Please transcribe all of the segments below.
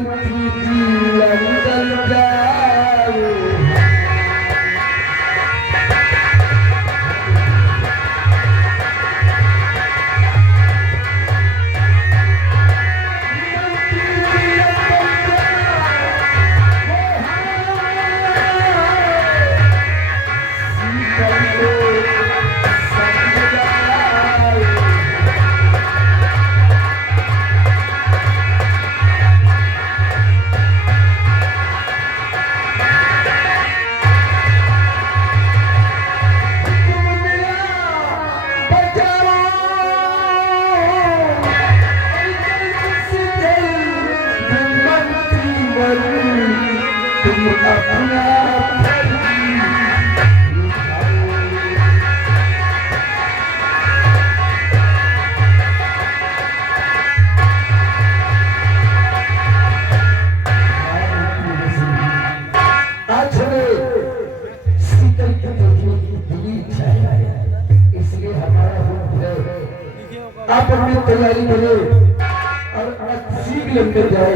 मंत्री जी लंदन जाए आप अपनी तैयारी करें और सीख लेकर जाए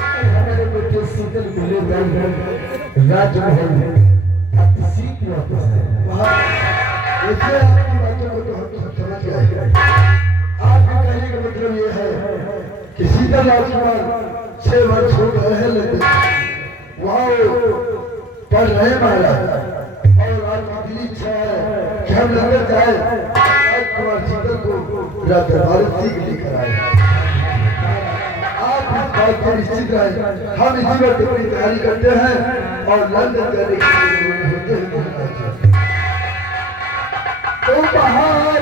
हमारे बेटे शीतल मिले राजमहल अब सीख वापस आपकी बातों को तो हम समझ गए। आपके कहने का मतलब ये है कि शीतल राजकुमार 6 वर्ष हो गए हैं लंदन वहाँ पढ़ रहे मारा और आपकी दिली इच्छा है कि हम लंदन जाए राजकुमार शीतल को दरबार सीख लेकर आए। आप इस बात को निश्चित रहे हम इसी वक्त अपनी तैयारी करते हैं और लंदन जाने के लिए होते हैं। तो बाहर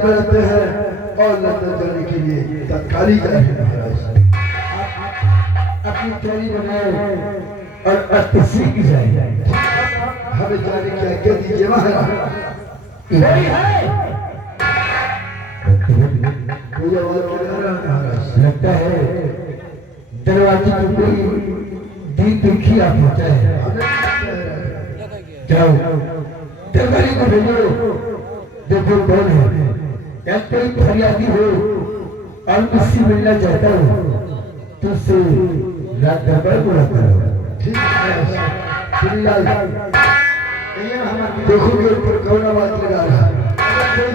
बनाते हैं और लंदन जाने के लिए तत्कालिक अपनी तैयारी बनाए और सीख जाए। हमें जाने की आज्ञा दीजिए महाराज। कोई आवाज नहीं आ रहा महाराज। लगता है दरवाजे पर कोई दीप देखी आप होता है। जाओ दरबारी को भेजो देखो कौन है या कोई फरियादी हो और मुझसे मिलना चाहता हो तो उससे रात दरबार को रखता हो। ठीक है देखो के ऊपर कौन आवाज लगा रहा है।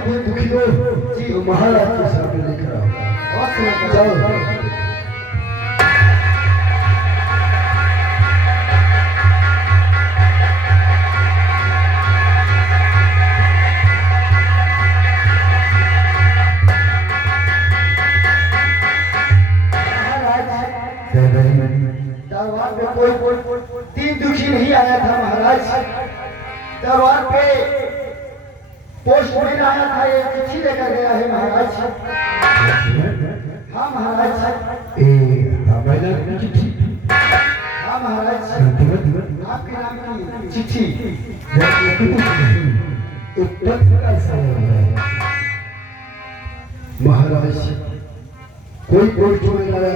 कोई दुखी हो तो महाराज के सामने लेकर आओ। जाओ कोई 3 दुखी नहीं आया था महाराज। दरबार पे पोस्टमैन आया था एक चिट्ठी लेकर गया है महाराज। हाँ महाराज चिट्ठी। हाँ महाराज आपके नाम की चिट्ठी। महाराज कोई पोस्टमैन आया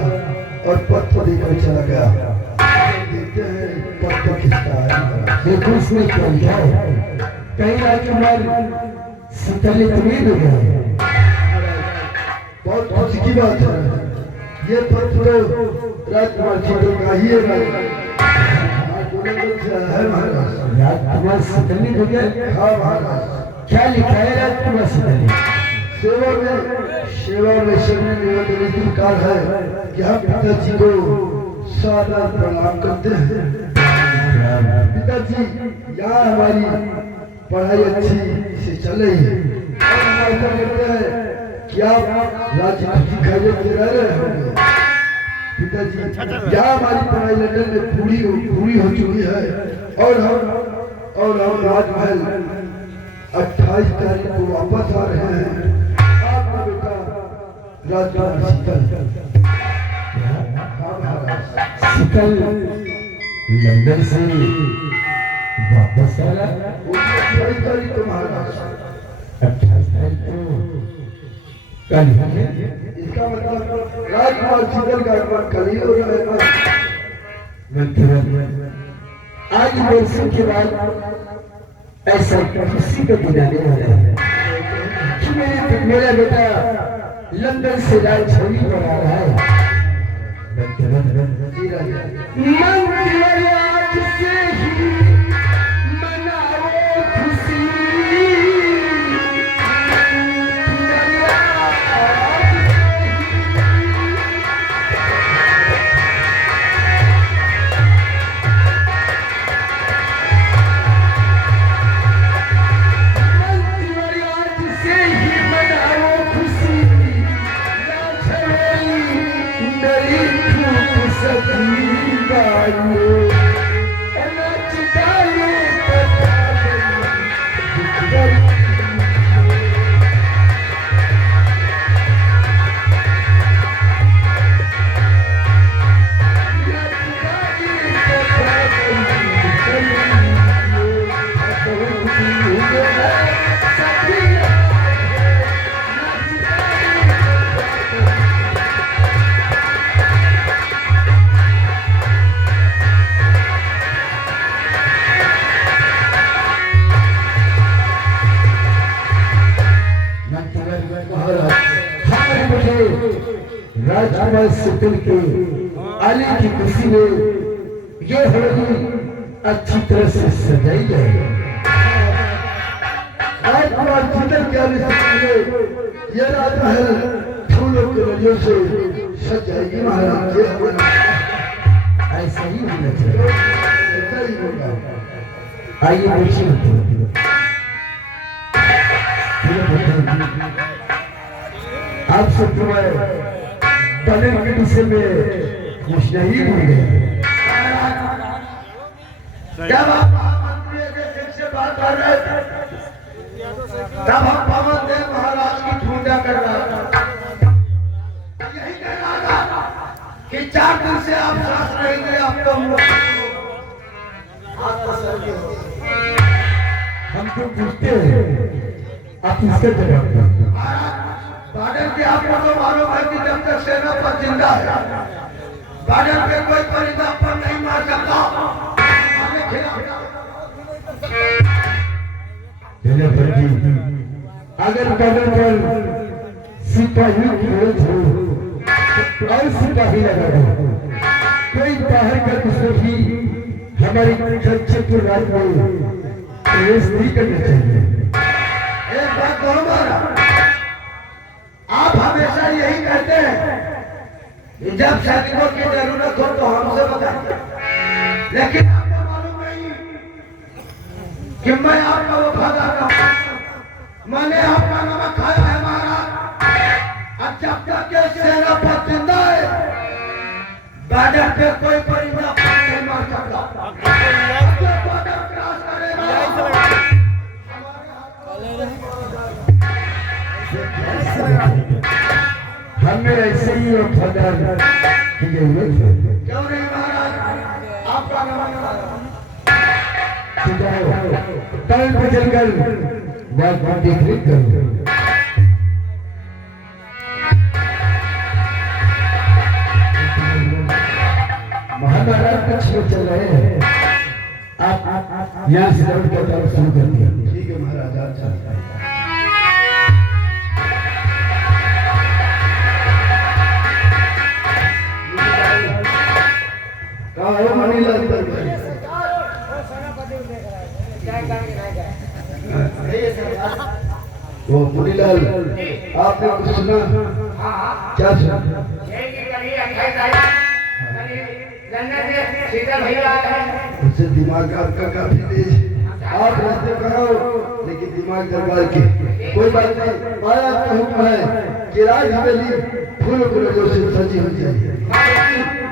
और पत्र देकर चला गया। देखते हैं पत्र किसका है। देखो उसमें क्या लिखा है। कई राजकुमार शीतल इतनी हो गए। बहुत खुशी की बात है। ये पत्र राजकुमार शीतल का ही है। है महाराज। राजकुमार शीतल हो गया। हाँ महाराज। क्या लिखा है राजकुमार शीतल? सेवा में सबने निवेदन कार है कि हम पिताजी को सादर प्रणाम करते हैं। पिताजी यहाँ हमारी पढ़ाई अच्छी से चल रही है और हम ऐसा करते हैं कि आप राज्य की खैरियत से रह रहे होंगे। पिताजी यहाँ हमारी पढ़ाई लंदन में पूरी हो चुकी है और हम राजमहल 28 तारीख को वापस आ रहे हैं। आपका बेटा राजकुमार शीतल लंदन से वापस आ रहा है। 28 तारीख को महाराज। 28 तारीख को कल है। इसका मतलब राजकुमार शीतल का आगमन कल ही हो रहा है। आज वर्षों के बाद ऐसा किसी को दिन आने वाला है कि मेरा बेटा लंदन से राजधानी पर आ रहा है। आज से ही मनाओ खुशी। राजकुमार शीतल के आने की खुशी में ये हवेली अच्छी तरह से सजाई जाए। राजकुमार शीतल के आने से पहले ये राजमहल फूलों के रंगों से सज जाएगी महाराज। ऐसा ही होना चाहिए। ऐसा ही होगा। आइए बैठिए। आपसे तुम्हारे पहले के विषय में कुछ नहीं भूल गए। जब आप मंत्री के से बात कर रहे थे तब हम पवन देव महाराज की पूजा कर रहा था। यही कह रहा था कि 4 दिन से आप सांस नहीं ले। आपको हमको पूछते हैं आप इसका जवाब दो। बादल के आपको तो मालूम है कि जब तक सेना पर जिंदा है बादल पे कोई परिंदा पर नहीं मार सकता। अगर बादल पर सिपाही की रोज हो और सिपाही लगा दो कोई बाहर का दुश्मन भी हमारी छत्रपुर राज्य में प्रवेश नहीं करना चाहिए। एक बात बोलो, आप हमेशा यही कहते हैं जब सैनिकों की जरूरत हो तो हमसे बताइए, लेकिन आपको मालूम नहीं कि मैं आपका वफादार हूं। मैंने आपका नमक खाया है महाराज। और जब तक ये सेना पर जिंदा है बॉर्डर पे कोई परिंदा नहीं मार सकता। बॉर्डर क्रॉस करेगा हमें ऐसे ही वफादार की जरूरत है। क्यों नहीं महाराज? आपका कल पे चलकर बात देख रेख करो। महाभारत कक्ष में चल रहे हैं। आप यहाँ से लौट कर तरफ शुरू कर दिया। ठीक है महाराज। अच्छा मनीला वो मुनीलाल आपने कुछ सुना? क्या सुना? उससे दिमाग आपका काफी तेज, आप रास्ते करो लेकिन दिमाग दरबार के। कोई बात नहीं, महाराज का हुक्म है कि राज हवेली फूल गुलरियों से सजी हो जाए।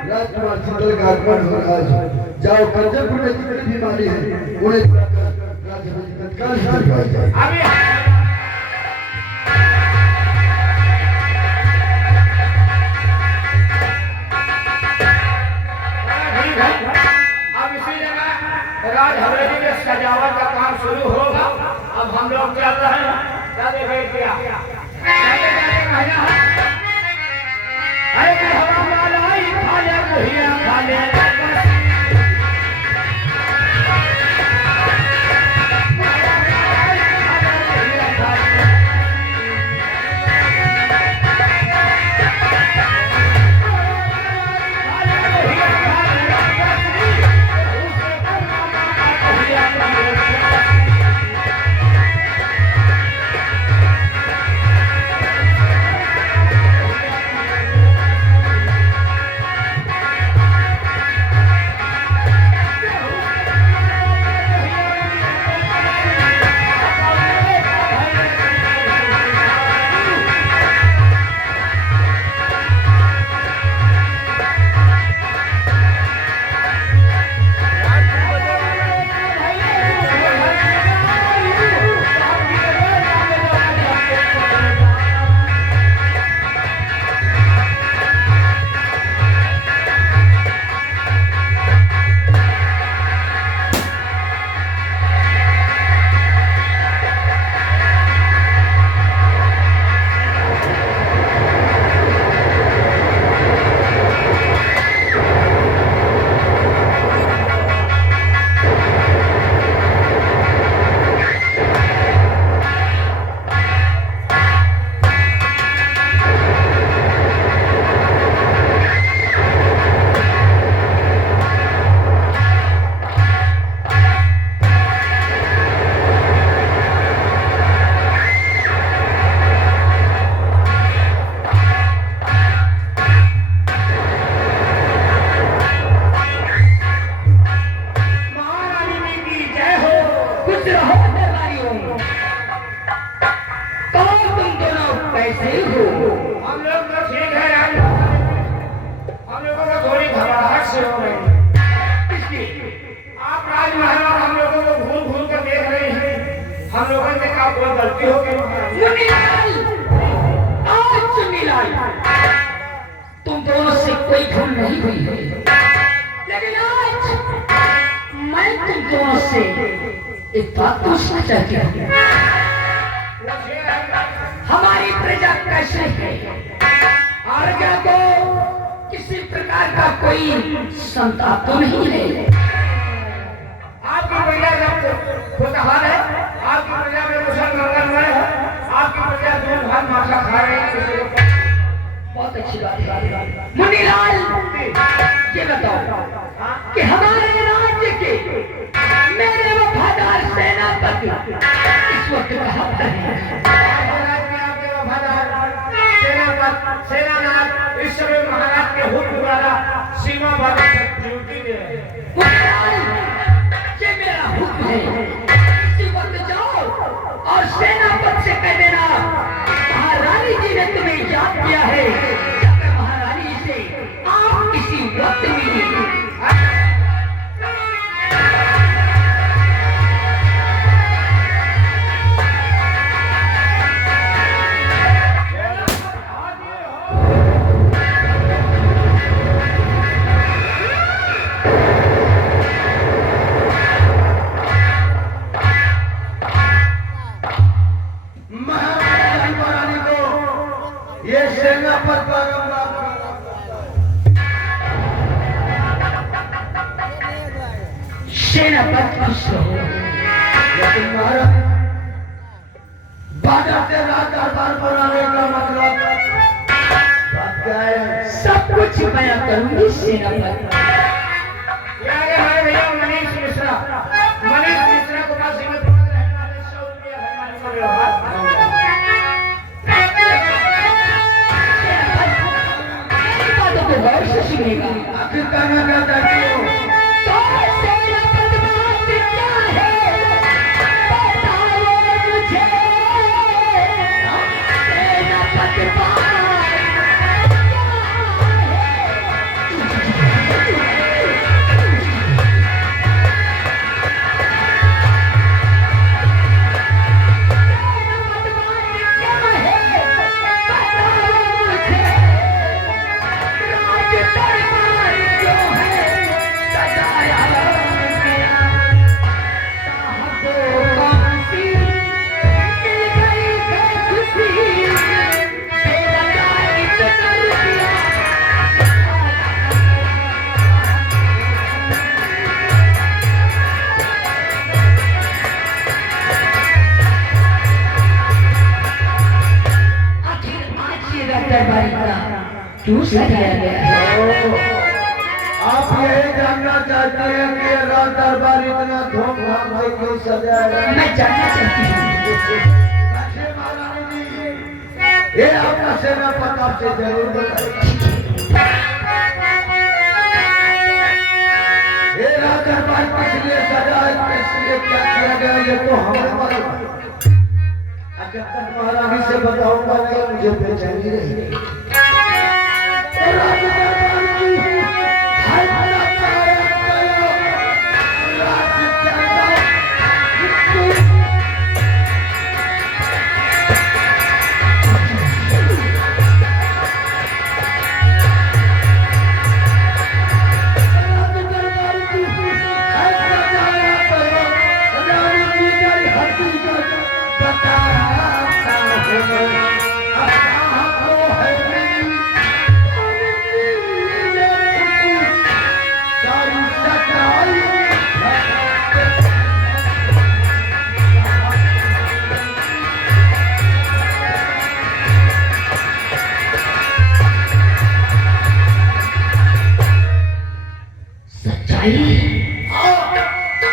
राजकुमार शीतल का आगमन हो रहा है। जाओ कंचनपुर में जितने भी माली हैं उन्हें राज हवेली तत्काल सजवाई जाए। राज हवेली में सजावट का काम शुरू होगा। अब हम लोग चल रहे हैं। अरे हवा वाला ही खाले मुहिया खाले तुम दोनों से कोई भूल नहीं हुई है, लेकिन आज मैं तुम दोनों से एक बात पूछना चाहती हूँ। हमारी प्रजा कैसे है? प्रजा को किसी प्रकार का कोई संताप तो नहीं है? आपकी प्रजा खुशहाल है, आपकी प्रजा में मुसलमान है, आपकी प्रजा दूध भात माशा खा रही है। बहुत अच्छी बात है। मुनीलाल, ये बताओ कि हमारे राज्य के मेरे वफादार सेनापति इस वक्त कहाँ पर हैं? सेनानाथ इस समय महाराज के हुक्म द्वारा सीमा पर ड्यूटी दे रहे हैं। ये मेरा हुक्म है, इसी वक्त जाओ और सेनापति से कह देना महारानी जी ने तुम्हें याद किया है। जाकर महारानी से आप इसी वक्त मिलिए। सेनापति खुश रहो, लेकिन महाराज बाजा से राज दरबार बनाने का मतलब बात क्या है? सब कुछ मैं करूंगी सेनापति। हमारे भैया मनीष मिश्रा सुनेगा। आखिर कहना क्या चाहती हो? तो सेनापति बात क्या है बताओ मुझे। सेनापति बात क्यों सजाया गया है? आप यही जानना चाहते हैं कि राज दरबार इतना धूमधाम से क्यों सजाया गया? मैं जानना चाहती हूँ। राजे महारानी जी, ये आपका सेनापति आपसे जरूर बताएगा। ये राज दरबार किस लिए सजाया, किस लिए क्या किया गया, ये तो हमें मालूम है। जब तक महारानी से बताऊंगा नहीं मुझे बेचैनी रहेगी। राज दरबार की हर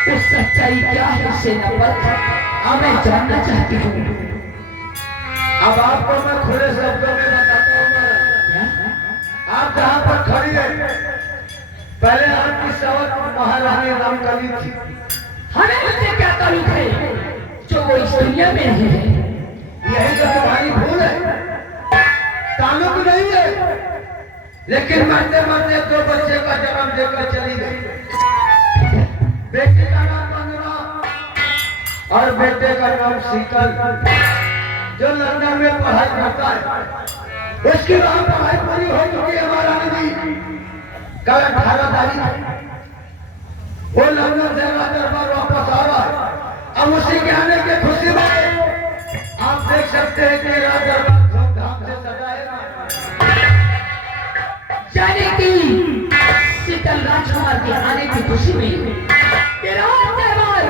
वो सच्चाई क्या है सेनापति, मैं जानना चाहती हूँ। अब आपको मैं खुले शब्दों में बताता हूँ। आप जहाँ पर खड़ी है, पहले आपकी सवत महारानी रामकली थी। हमें उससे क्या ताल्लुक है जो वो इस दुनिया में नहीं है? यही तो तुम्हारी भूल है। ताल्लुक नहीं है, लेकिन मरते मरते दो बच्चे का जन्म देकर चली गई। बेटे का नाम वंदना और बेटे का नाम शीतल, जो लंदन में पढ़ाई करता है। उसकी वहां पढ़ाई पूरी हो चुकी है महारानी जी। कल 18 तारीख वो लंदन से राज दरबार वापस आ रहा है। अब उसी के आने की खुशी में आप देख सकते हैं कि राज दरबार धूमधाम से सजाएगा। जाने की शीतल राजकुमार के आने की खुशी में राज दरबार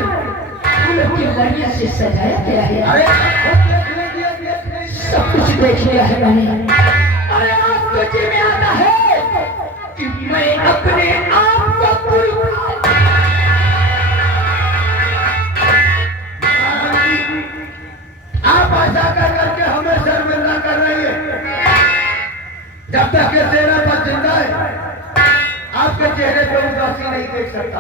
फूलों की लड़ियों से सजाया गया है। अरे सब कुछ देख लिया है मैंने। अरे आज तुझे में आता है कि मैं अपने आप को पूरी आप ऐसा करके हमें शर्मिंदा कर रही है। जब तक ये सेनापति जिंदा है, आपके चेहरे पे उदासी नहीं देख सकता।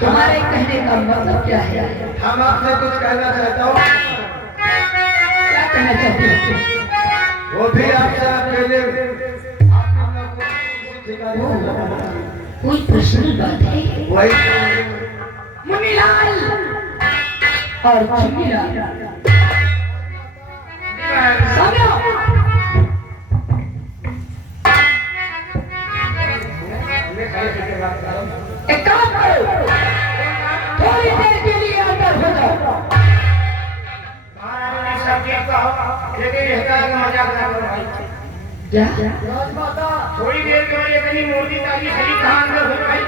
तुम्हारे कहने का मतलब क्या है? हम आपसे कुछ कहना चाहता हूँ। क्या कहना चाहते हो? वो भी आपसे अकेले कोई पर्सनल बात है? वही मुनीलाल और चुनीलाल सामने आओ। एक काम करो, थोड़ी देर के लिए अंदर हो जाओ। क्या? थोड़ी देर के लिए इतनी मूर्ति ताकि खड़ी कहाँ अंदर हो गई?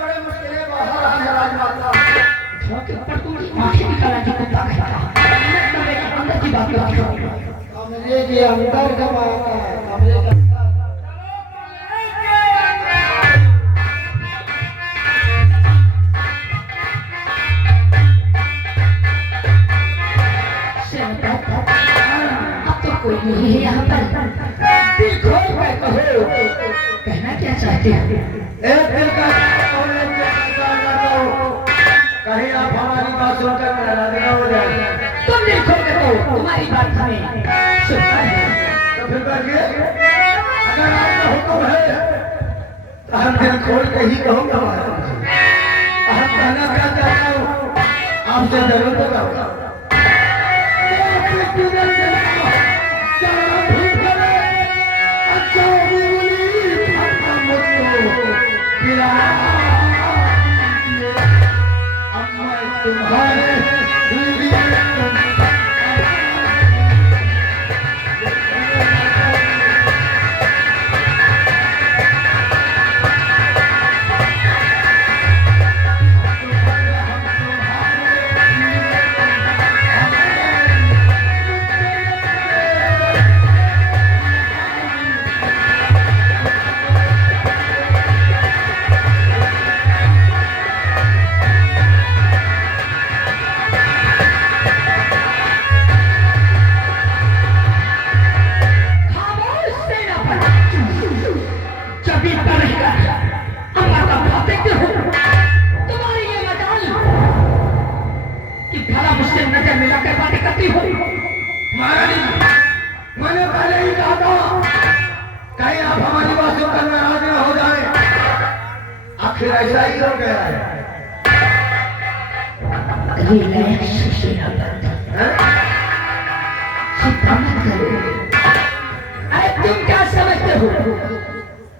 बड़े मुश्किलें बाहर आ गए राजमाता। के ऊपर तुम आंखें निकाला जो कुत्ता खाता है। अंदर की बात करती हो। कमरे के अंदर का बात है, कमरे के अब तो कोई नहीं है यहाँ पर। दिल खोल कर कहो एक दिल का और एक दिल का करता हूँ। कहीं आप हमारी बात सुनकर नाराज ना हो जाए। तुम दिल खोल के तो तुम्हारी बात हमें सुनना है। तो फिर बैठिए, अगर आपका हुक्म है तो हम दिल खोल के ही कहूँगा। हम कहना क्या चाहता हूँ आपसे जरूर बताऊँगा। तुम्हारे ऐसा ही हो गया है। अरे तुम क्या समझते हो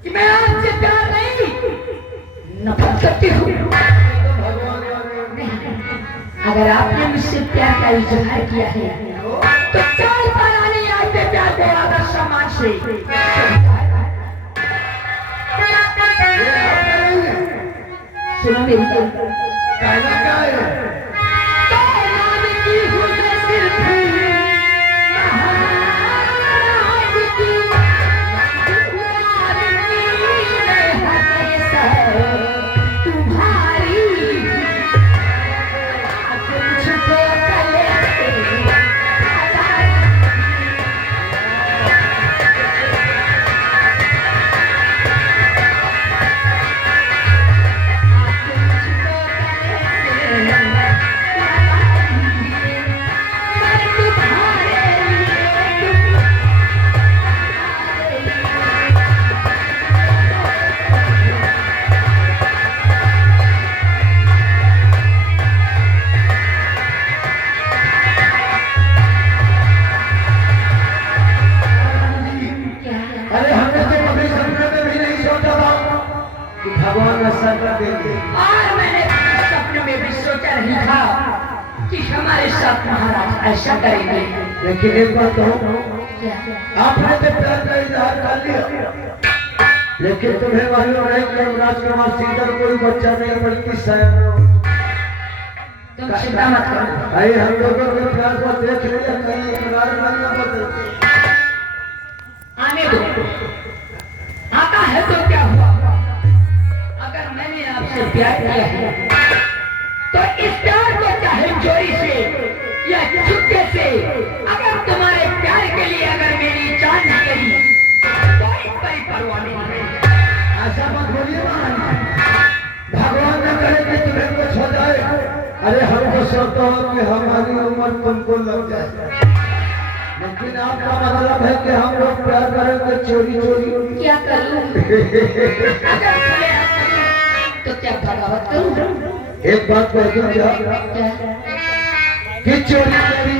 कि मैं आपसे प्यार नहीं नफरत करती हूँ? अगर आपने मुझसे प्यार का इजहार किया है तो चार पारानी आज पे प्यार को आदर सम्मान से सुनो मेरी कहना क्या है? और मैंने सपने में भी सोचा नहीं था कि हमारे साथ महाराज ऐसा करेंगे। लेकिन एक बात कहूँ, आपने तो प्यार का इजहार कर लिया, लेकिन तुम्हें मालूम है कि राजकुमार सीधर कोई बच्चा नहीं बल्कि सैन। तुम चिंता मत करो। भाई हम लोगों के प्यार को देख लिया, कहीं इकरार नहीं बदल। आने दो, आता है तो क्या हुआ? अगर मैंने आपसे प्यार किया है तो इस प्यार को चाहे चोरी से या चुपके से, अगर तुम्हारे प्यार के लिए अगर मेरी जान निकली तो कोई परवाह नहीं है। ऐसा मत बोलिए, भगवान न करे कि तुम्हें कुछ हो जाए। अरे हमको सोचता हो कि हमारी उम्र तुमको लग जाए, लेकिन आपका मतलब है कि हम लोग प्यार करेंगे चोरी चोरी। क्या करूं? अगर खुले तो क्या बगावत करूं? एक बात कह दूं क्या कि चोरी चोरी